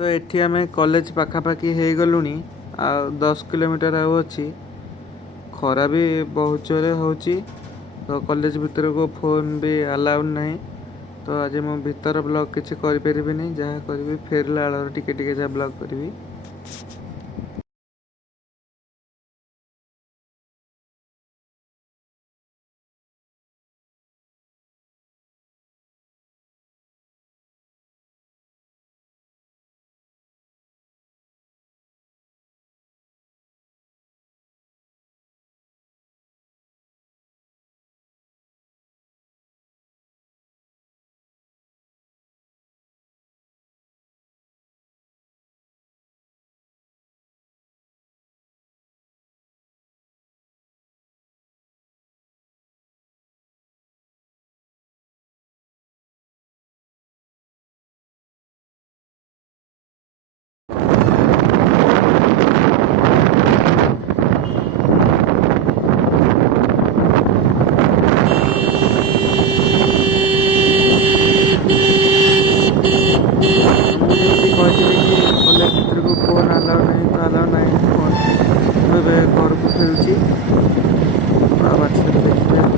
तो एठी आमे कॉलेज पाखापाखी हो गलुनी आ 10 किलोमीटर आउ अच्छी खरा भी बहुत जोरे होची तो कॉलेज भीतर को फोन भी अलाउ नहीं तो आज मो भीतर ब्लॉग किसी करें जहाँ करी फेरला आड़ टिके जहाँ ब्लॉग करी। कॉलेज भीतर को फोन अलाउ नहीं तो अलाउ नहीं फोन मुझे घर को फेरुची देखिए।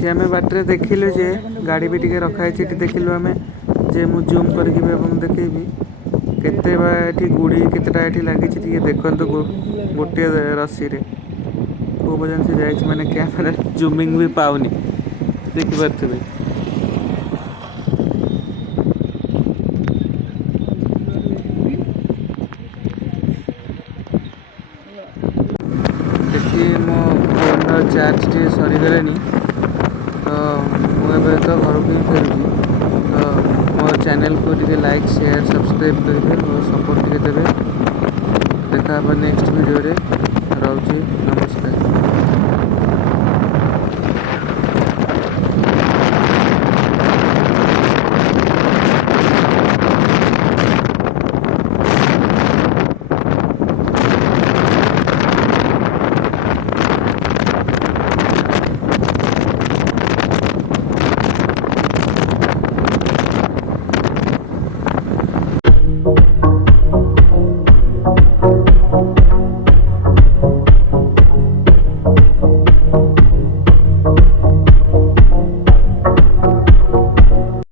ये आम बाटर देखिलु जे गाड़ी भी टे रखाई देखिलु आम जे मु जूम करके देखेबी केते ये गुड़ी केतेटा ये लगी देखु गोटे रस्सी रे को बजन से जाए मैंने कैमेरा जूमिंग भी पाऊनी देखिपे। देखिए मो फोन चार्ज टे सरीगले तो मुझे तो घर को ही फेरुची तो मो चैनल को टे लाइक शेयर सब्सक्राइब करेंगे और सपोर्ट टे देवे। देखा नेक्स्ट वीडियो रे रोची नमस्कार।